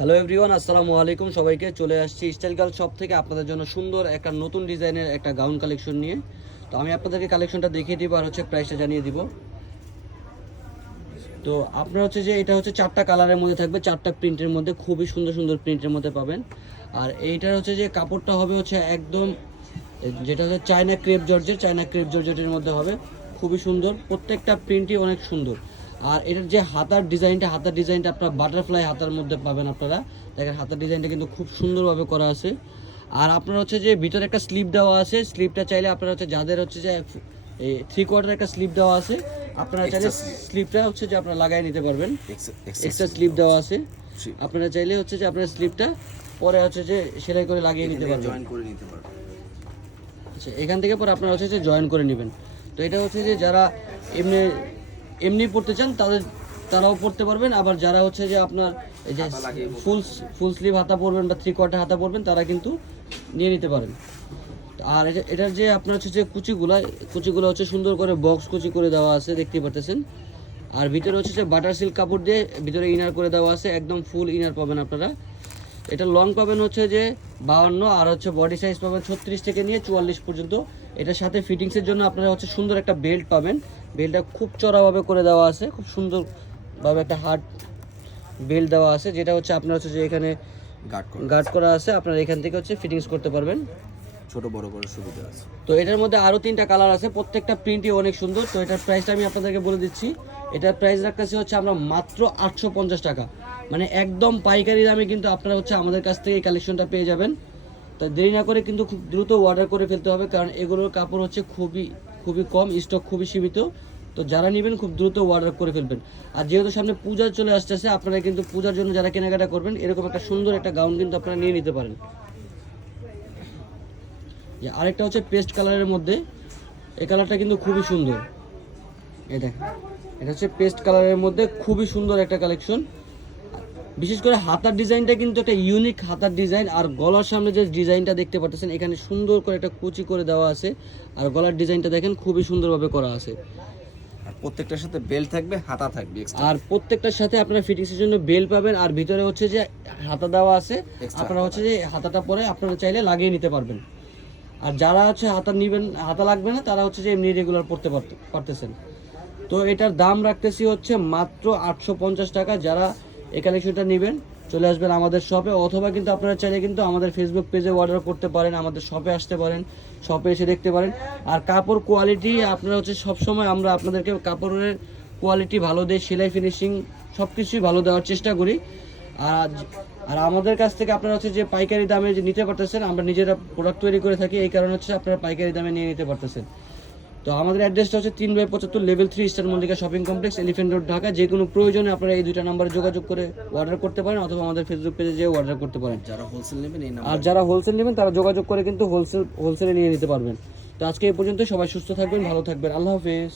Hello everyone, আসসালামু আলাইকুম। সবাইকে চলে আসছি স্টাইল গার্ল শপ থেকে আপনাদের জন্য সুন্দর একটা নতুন ডিজাইনের একটা গাউন কালেকশন নিয়ে। তো আমি আপনাদেরকে কালেকশনটা দেখিয়ে দিব আর প্রাইসটা জানিয়ে দিব। তো আপনার যে এটা চারটা কালারের মধ্যে থাকবে, চারটা প্রিন্টের মধ্যে, খুবই সুন্দর সুন্দর প্রিন্টের মধ্যে পাবেন। আর এইটার যে কাপড়টা হবে একদম যেটা চায়না ক্রেপ জর্জেটের মধ্যে হবে, খুবই সুন্দর। প্রত্যেকটা প্রিন্টই অনেক সুন্দর। আর এটার যে হাতার ডিজাইনটা আপনার বাটারফ্লাই হাতার মধ্যে পাবেন। আপনারা দেখেন হাতার ডিজাইনটা কিন্তু খুব সুন্দরভাবে করা আছে। আর আপনার যে ভিতরে একটা স্লিপ দেওয়া আছে, স্লিপটা চাইলে আপনারা যাদের যে এই 3/4 একটা স্লিপ দেওয়া আছে, আপনারা চাইলে স্লিপটা যে আপনারা লাগাই নিতে পারবেন। এক্সট্রা স্লিপ দেওয়া আছে, আপনারা চাইলে যে আপনার স্লিপটা পরে যে সেলাই করে লাগিয়ে নিতে পারবেন, জয়েন করে নিতে পারবেন। আচ্ছা, এখান থেকে পরে আপনারা যে জয়েন করে নেবেন। তো এটা যে যারা এমনি পড়তে চান তারাও পড়তে পারবেন। আবার যারা যে আপনার এই যে ফুল স্লিভ হাতা পরবেন বা 3/4 হাতা পরবেন, তারা কিন্তু নিয়ে নিতে পারেন। আর এটার যে আপনার যে কুচিগুলো সুন্দর করে বক্স কুচি করে দেওয়া আছে, দেখতেই পাচ্ছেন। আর ভিতরে যে বাটার সিল্ক কাপড় দিয়ে ভিতরে ইনার করে দেওয়া আছে, একদম ফুল ইনার পাবেন আপনারা। এটা লং পাবেন যে 52, আর বডি সাইজ পাবেন 36 থেকে নিয়ে 44 পর্যন্ত। এটার সাথে ফিটিংসের জন্য আপনারা সুন্দর একটা বেল্ট পাবেন। বেল্টটা খুব চড়াভাবে করে দেওয়া আছে, খুব সুন্দরভাবে একটা হার্ড বেল্ট দেওয়া আছে, যেটা আপনার যে এখানে গার্ড করা আছে। আপনারা এখান থেকে ফিটিংস করতে পারবেন, ছোট বড় করে সুবিধা আছে। তো এটার মধ্যে আরও 3টা কালার আছে, প্রত্যেকটা প্রিন্টই অনেক সুন্দর। তো এটার প্রাইসটা আমি আপনাদেরকে বলে দিচ্ছি। এটার প্রাইস রাখতেছি আমরা মাত্র 850 টাকা, মানে একদম পাইকারি দামে কিন্তু আপনারা আমাদের কাছ থেকে এই কালেকশনটা পেয়ে যাবেন। তো দেরি না করে কিন্তু খুব দ্রুত অর্ডার করে ফেলতে হবে, কারণ এগুলোর কাপড় খুবই কম, স্টক খুবই সীমিত। তো যারা নেবেন খুব দ্রুত অর্ডার করে ফেলবেন। আর যেহেতু সামনে পূজা চলে আসতেছে, আপনারা কিন্তু পূজার জন্য যারা কেনাকাটা করবেন, এরকম একটা সুন্দর একটা গাউন কিন্তু আপনারা নিয়ে নিতে পারেন। আরেকটা পেস্ট কালারের মধ্যে, এই কালারটা কিন্তু খুবই সুন্দর। এই দেখেন, এটা পেস্ট কালারের মধ্যে খুবই সুন্দর একটা কালেকশন। বিশেষ করে হাতার ডিজাইনটা কিন্তু একটা ইউনিক হাতার ডিজাইন। আর গলার সামনে যে ডিজাইনটা দেখতে পাচ্ছেন, এখানে সুন্দর করে একটা কুচি করে দেওয়া আছে। আর গলার ডিজাইনটা দেখেন খুবই সুন্দরভাবে করা আছে। আর প্রত্যেকটার সাথে বেল্ট থাকবে, হাতা থাকবে। আর প্রত্যেকটার সাথে আপনারা ফিটিংসের জন্য বেল্ট পাবেন। আর ভিতরে যে হাতা দেওয়া আছে, আপনারা যে হাতাটা পরে আপনারা চাইলে লাগিয়ে নিতে পারবেন। আর যারা হাতা নেবেন, হাতা লাগবে না, তারা যে এমনি রেগুলার পড়তে পারতেছেন। তো এটার দাম রাখতেছি মাত্র 850 টাকা। যারা এই কালেকশনটা নেবেন, চলে আসবেন আমাদের শপে, অথবা কিন্তু আপনারা চাইলে কিন্তু আমাদের ফেসবুক পেজে অর্ডার করতে পারেন, আমাদের শপে আসতে পারেন, শপে এসে দেখতে পারেন। আর কাপড় কোয়ালিটি আপনারা সবসময় আমরা আপনাদেরকে কাপড়ের কোয়ালিটি ভালো দেয়, সেলাই ফিনিশিং সব কিছুই ভালো দেওয়ার চেষ্টা করি। আর আমাদের কাছ থেকে আপনারা যে পাইকারি দামে যে নিতে পারতেছেন, আমরা নিজেরা প্রোডাক্ট তৈরি করে থাকি, এই কারণে আপনারা পাইকারি দামে নিয়ে নিতে পারতেছেন। তো আমাদের অ্যাড্রেসটা 3/75 level 3 star Mallika shopping complex, elephant road, Dhaka. যে কোনো প্রয়োজনে আপনারা এই 2টা নাম্বারে যোগাযোগ করে অর্ডার করতে পারেন, অথবা আমাদের ফেসবুক পেজে যেয়ে অর্ডার করতে পারেন। যারা হোলসেল নেবেন আর যারা হোলসেল নেবেন, তারা যোগাযোগ করে কিন্তু হোলসেলে নিয়ে নিতে পারবেন। তো আজকে এই পর্যন্ত, সবাই সুস্থ থাকবেন, ভালো থাকবেন, আল্লাহ হাফেজ।